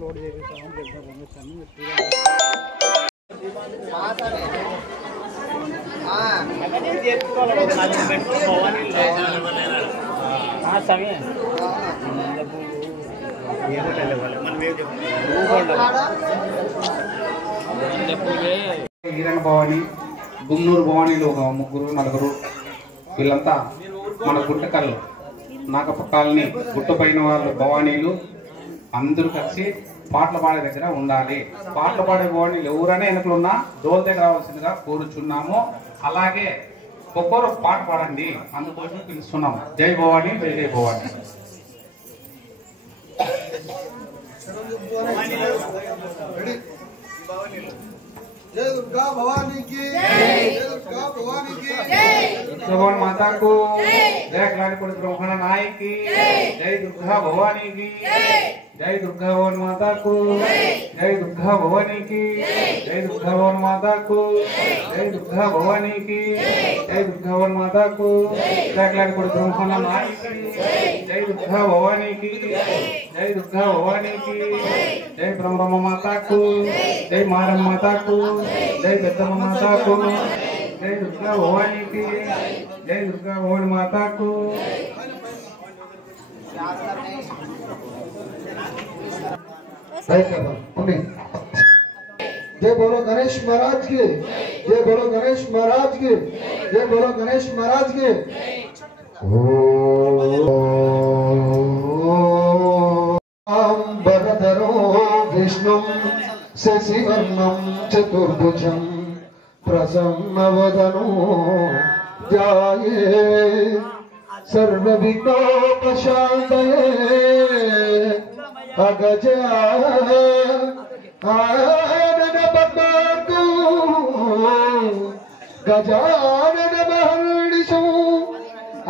Load చేపిస్తాము ఈరణ Bhavani గున్నూరు భవానీలు ఒక ముగ్గురు నలుగురు వీళ్ళంతా మన గుట్టకల్లు నాగపక్కాలని గుట్టపైన వాళ్ళు భవానీలు అందరూ కలిసి పాటలు పాడే దగ్గర ఉండాలి. పాటలు పాడే భవానీలు ఎవరైనా వెనుకలున్నా డోల్ దగ్గర రావాల్సిందిగా కోరుచున్నాము. అలాగే ఒక్కొక్కరు పాట పాడండి అందుకోసం పిలుస్తున్నాము. జై భవాని, జై జై భవాని. जय दुर्गा भवानी की जय दुर्गा भवानी की भगवान माता को जय कल्याणपुर ब्रह्मण नायक की जय दुर्गा भवानी की जय दुर्गा भवन माता को जय दुर्गा भवानी की जय दुर्गा भवन माता को जय दुर्गा भवानी की जय दुर्गा भवन माता को जय कल्याणपुर ब्रह्मण नायक की जय दुर्गा भवानी की जय दुर्गा भवानी की जय ब्रह्म माता को जय मारम माता को जय दत्तम माता को जय दुर्गा भवानी की जय दुर्गा भवन माता को जय बोलो गणेश महाराज की जय बोलो गणेश महाराज की जय बोलो गणेश महाराज की ओम वरदरो विष्णु शशिवर्णं चतुर्भुजं प्रसन्नवदनो ध्याये सर्वविघ्नोपशान्तये गजानन पद्मार्को गजानन महर्निशो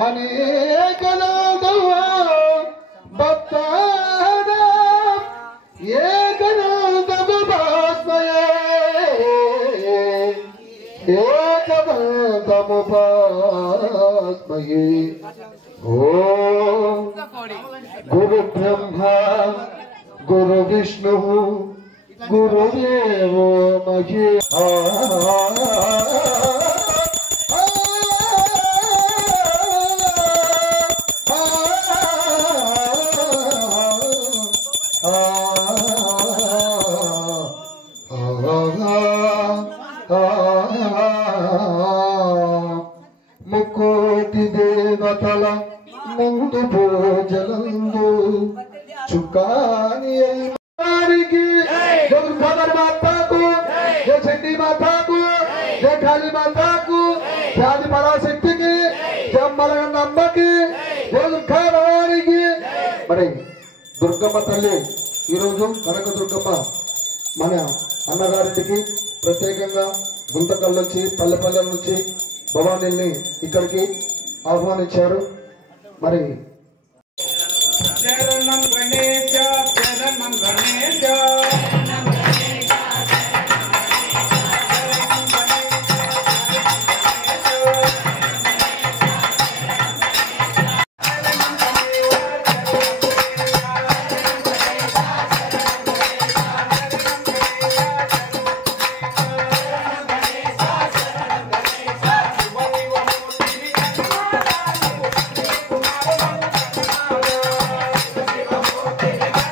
अनेकनादो भक्तानां एकनादमुपास्महे एकनादमुपास्महे ओम गुरु ब्रह्मा गुरु विष्णु गुरुदेव मुकोटि देवतल मुंदु भोजलंदु चुकानी की दुर्गा माता को जय चंडी माता को जय काली माता को जय पराशक्ति की जय मलगन्नम्म की जय दुर्गा भवानी की మరి దుర్గమ్మ తల్లి ఈ రోజు కనక దుర్గమ్మ మన అన్నగారింటికి ప్రత్యేకంగా గుంతకల్ నుంచి పల్లెపల్లెల నుంచి భవానీల్ని ఇక్కడికి ఆహ్వానించారు. మరి శరణం గణేశ శరణం గణేశ जय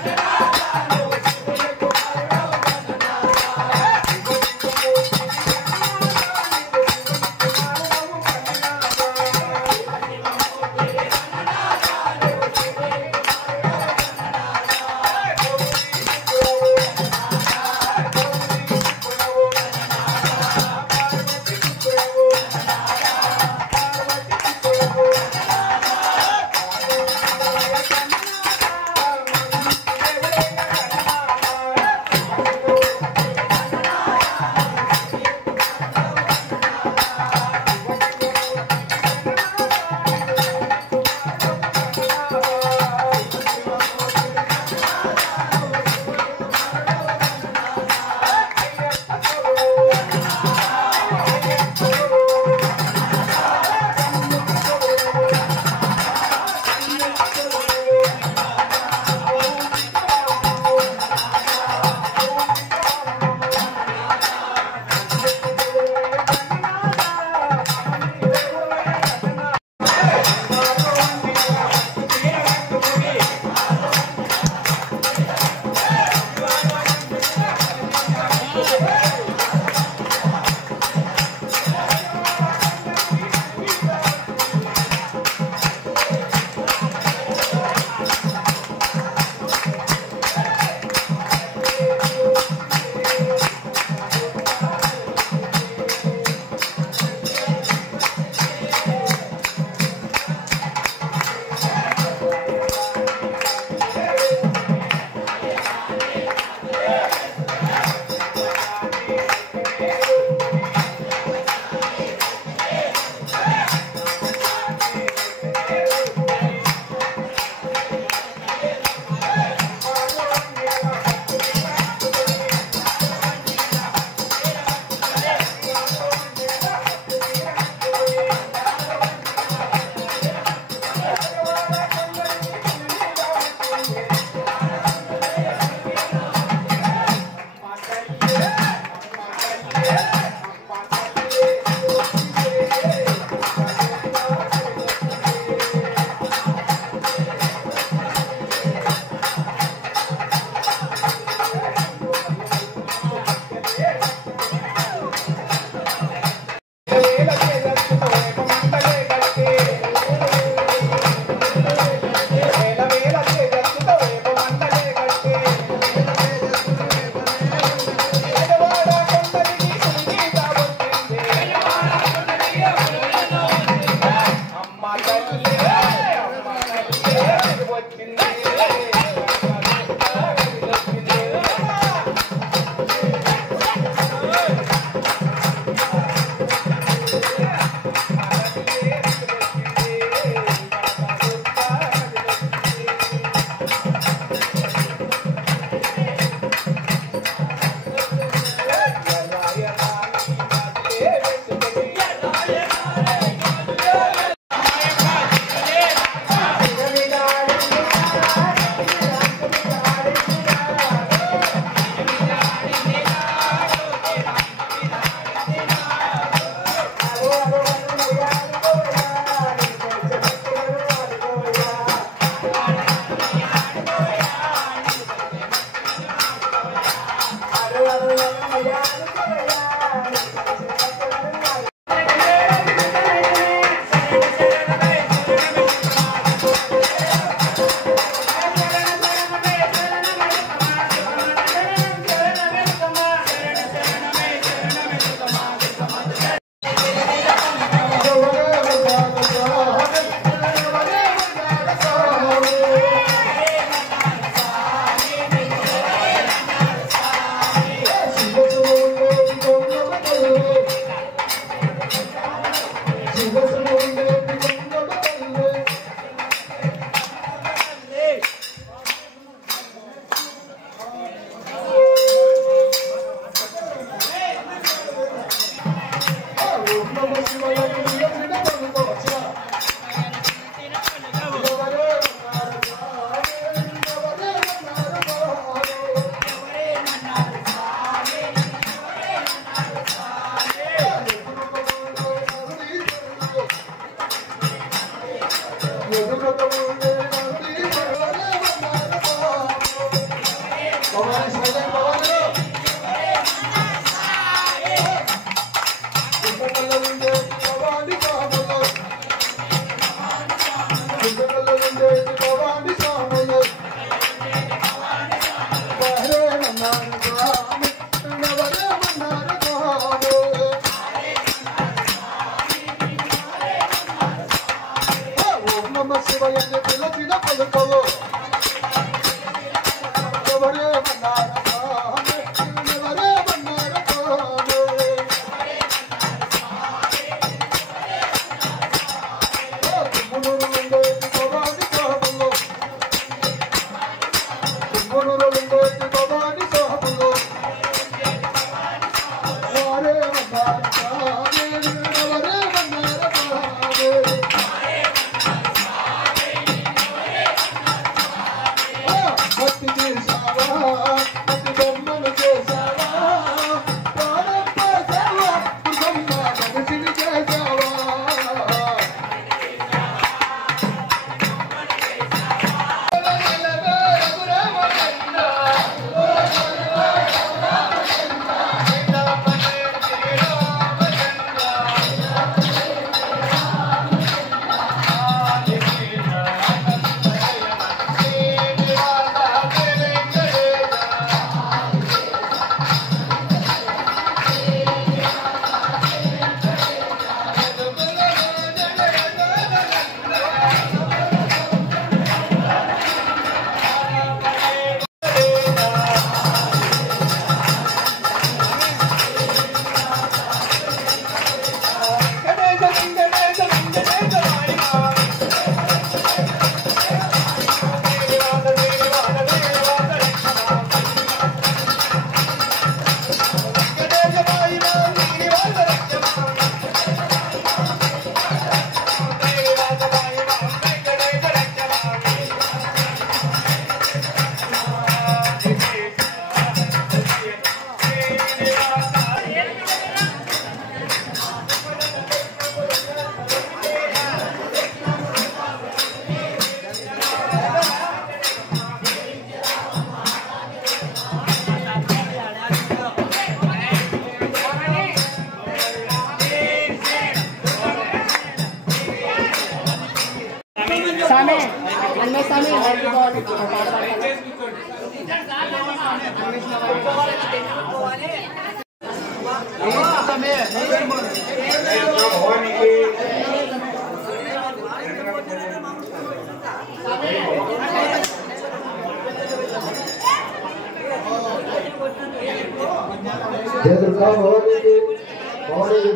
దుర్గా భవానికి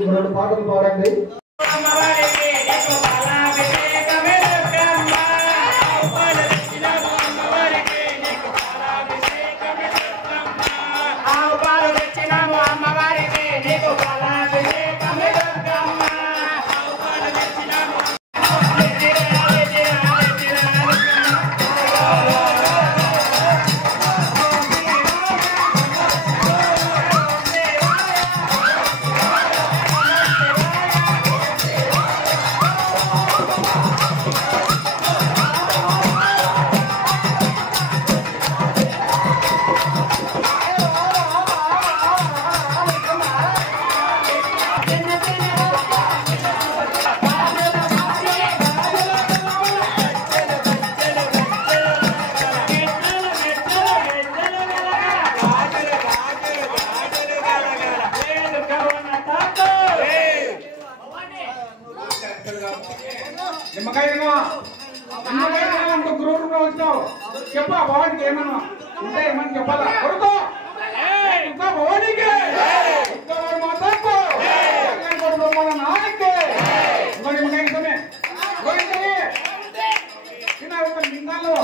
రెండు పాటలు పాడండి. చెప్పా భవానికి ఏమన్నా ఉంటే ఏమని చెప్పాలా కొడుకో భవానికి మాతాకు మన నాయకే లింగాలు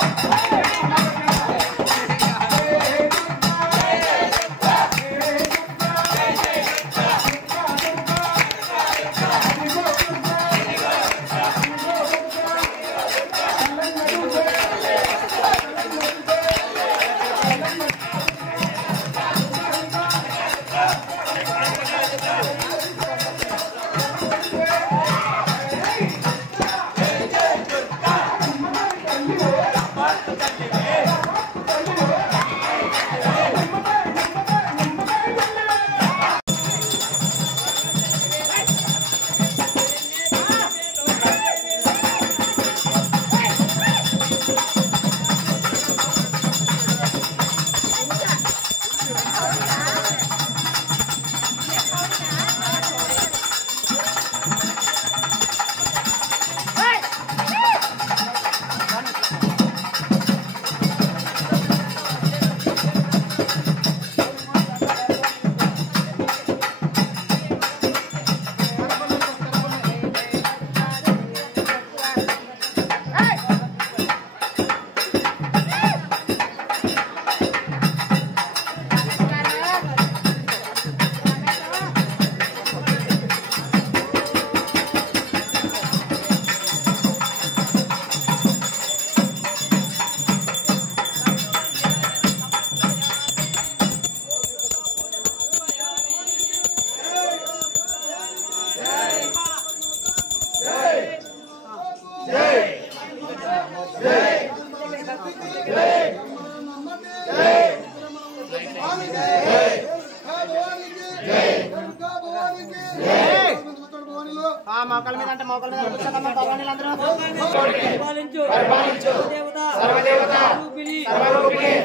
అంటే మోకల మీద కూర్చున్నామా భవానీలందరూ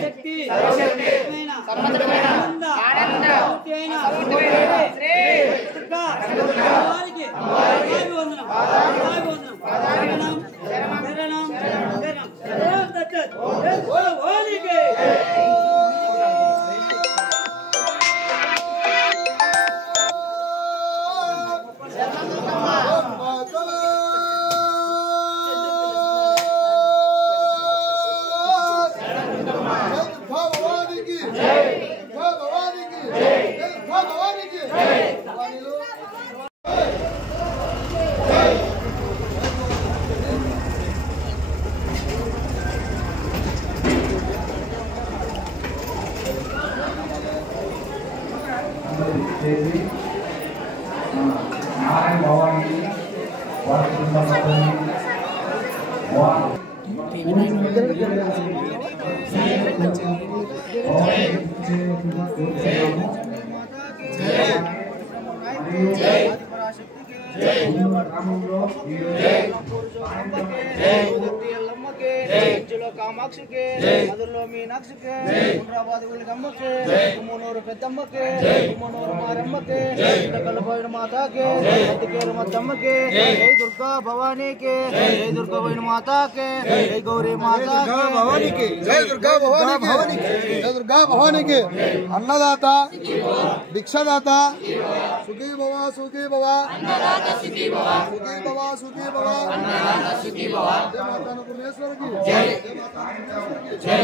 శక్తి నారాయణ భవానీ కామాక్షికి మధురలో మీనాక్షికి హైదరాబాద్ గమ్మకి మున్నూరు పెద్దమ్మకి మున్నూరు మారమ్మకి కలపోయిన మాతాకి అతికేరు మద్దమ్మకి జై దుర్గా భవానీకి జై దుర్గా పోయిన మాతాకి జై గౌరీ మాతాకి భవానీకి జై దుర్గా భవానీకి జై దుర్గా భవానీకి అన్నదాత భిక్షదాత సుఖీ భవ సుఖీ భవ అన్నదాత సుఖీ భవ సుఖీ భవ సుఖీ భవ అన్నదాత సుఖీ భవ జై మాతా పూర్ణేశ్వరికి జై జై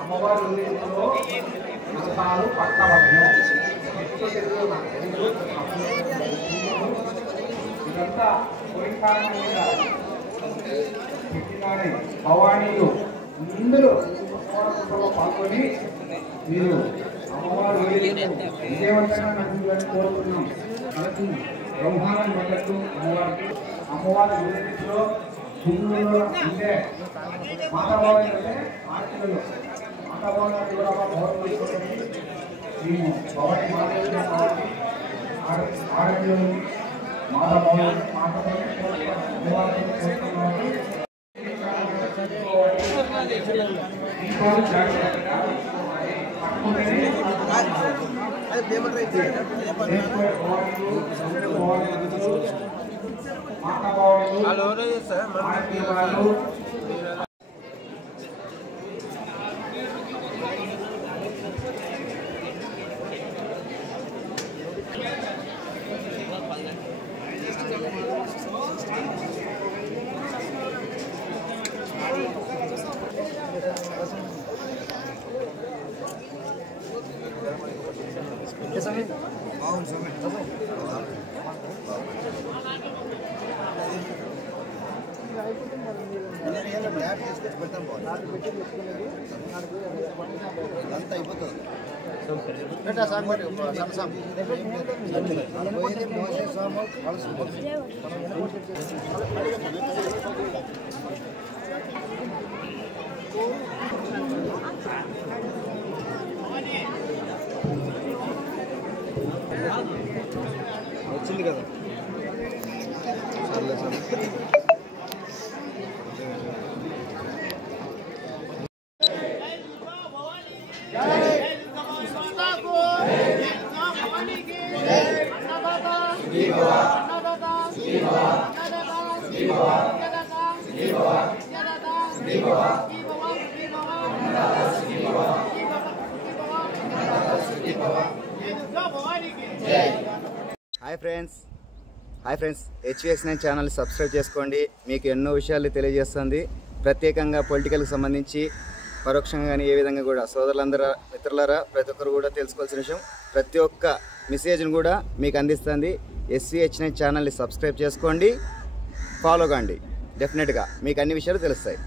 అమ్మవారు పట్టవలను ఇదంతా భవానీలు అందరూ పాల్గొని మీరు అమ్మవారు విజయవంతంగా నడుచుకోవాలని కోరుతున్నాం. మనకి బ్రహ్మాండం పడ్డట్టు అమ్మవారికి అమ్మవారి గుడిలో గుళ్ళలో ఉండే మాతాభావం అంటే ఆర్చనలు మాతాభావం కూడా భవనం తీసుకొని మేము భవని మాతాభావం ఆడపిల్లలు మాతాభావం అమ్మవారిని కోరుతున్నాము. వచ్చింది కదా హాయ్ ఫ్రెండ్స్ HVS9 ఛానల్ని సబ్స్క్రైబ్ చేసుకోండి. మీకు ఎన్నో విషయాలు తెలియజేస్తుంది. ప్రత్యేకంగా పొలిటికల్కి సంబంధించి పరోక్షంగా కానీ ఏ విధంగా కూడా సోదరులందరూ మిత్రులారా ప్రతి ఒక్కరు కూడా తెలుసుకోవాల్సిన విషయం ప్రతి ఒక్క మెసేజ్ని కూడా మీకు అందిస్తుంది. HVS9 ఛానల్ని సబ్స్క్రైబ్ చేసుకోండి, ఫాలో కండి. డెఫినెట్గా మీకు అన్ని విషయాలు తెలుస్తాయి.